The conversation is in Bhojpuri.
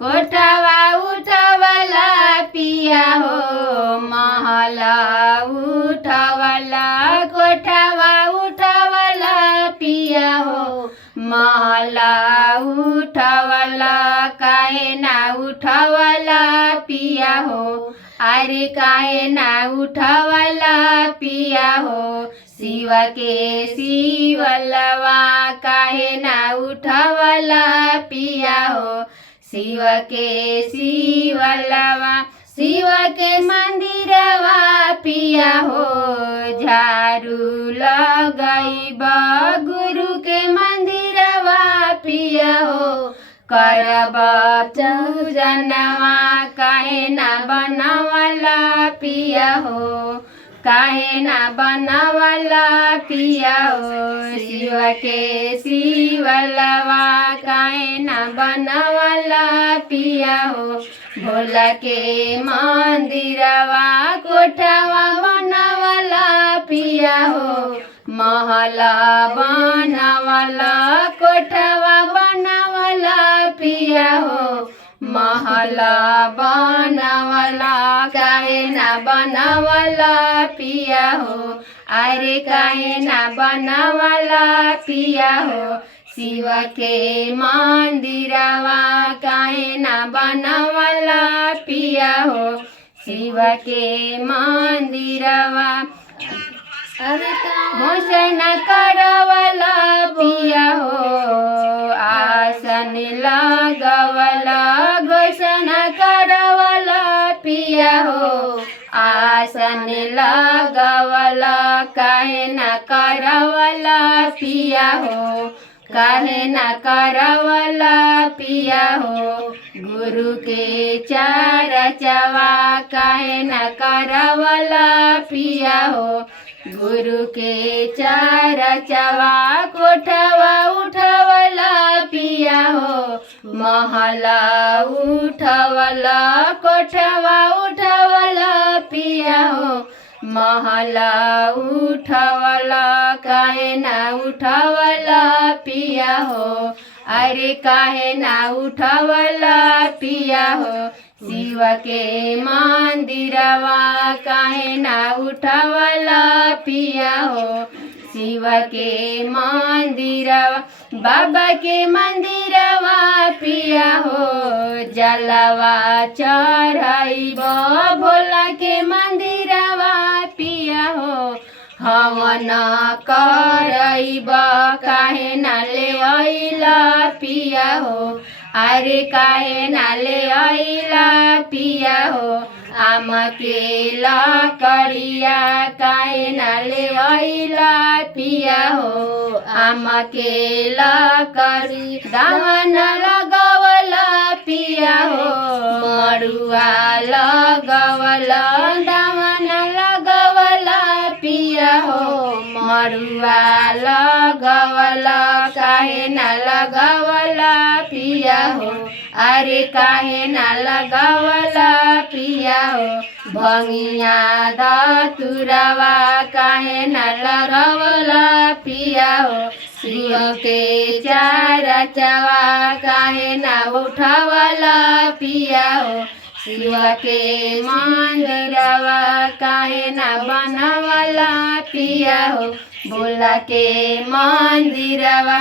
कोठवा उठवला पिया हो महला उठवला कोठवा उठवला पिया हो महला उठवला काहे ना उठवला पिया हो अरे काहे ना उठवला पिया हो शिव के शिवलवा काहे ना उठवला पिया हो शिव के शिवलवा शिव के मंदिरवा पिया हो झाड़ू लगाइब गुरु के मंदिरवा पिया हो करब पूजनवा काहे ना बनवला पिया हो काहे ना बनवला पिया हो शिव के शिवलवा काहे ना बनवला पिया हो भोला के मंदिरवा कोठवा बनवला पिया हो महला बनवला कोठवा बनवला पिया हो महला बनवला काहे ना बनवला पिया हो अरे काहे ना बनवला पिया हो शिव के मंदिरवा काहे ना बनवला पिया हो शिव के मंदिरवा घोषण करवला पिया हो आसन लगवला घोषण करवला पिया हो आसन लगवला काहे ना करवला पिया हो काहे ना करवला पिया हो गुरु के चरचवा काहे ना करवला पिया हो गुरु के चरचवा कोठवा उठवला पिया हो महला उठवला कोठवा उठवला पिया हो महला उठवला काहे ना उठवला पिया हो अरे काहे ना उठवला पिया हो शिव के मंदिरवा काहे ना उठवला पिया हो शिव के मंदिरवा बाबा के मंदिरवा पिया हो जलवा चढ़ाइब भोला के मंदिरवा पिया हो हवन करइब काहे ना ले अइला पिया हो अरे काहे ना ले अइला पिया हो आम के लकड़िया काहे ना ले अइला पिया हो आम के लकड़ी दामन लगवला पिया हो मड़ुआ लगवला दामन लगवला पिया हो मड़ुआ लगवला काहे ना लगवला पिया हो अरे काहे ना लगवला पिया हो भंगिया धतुरवा काहे ना लगवला पिया हो शिव के चरचवा काहे ना उठवला पिया हो शिव के मंदिरवा काहे ना बनवला पिया हो भोला के मंदिरवा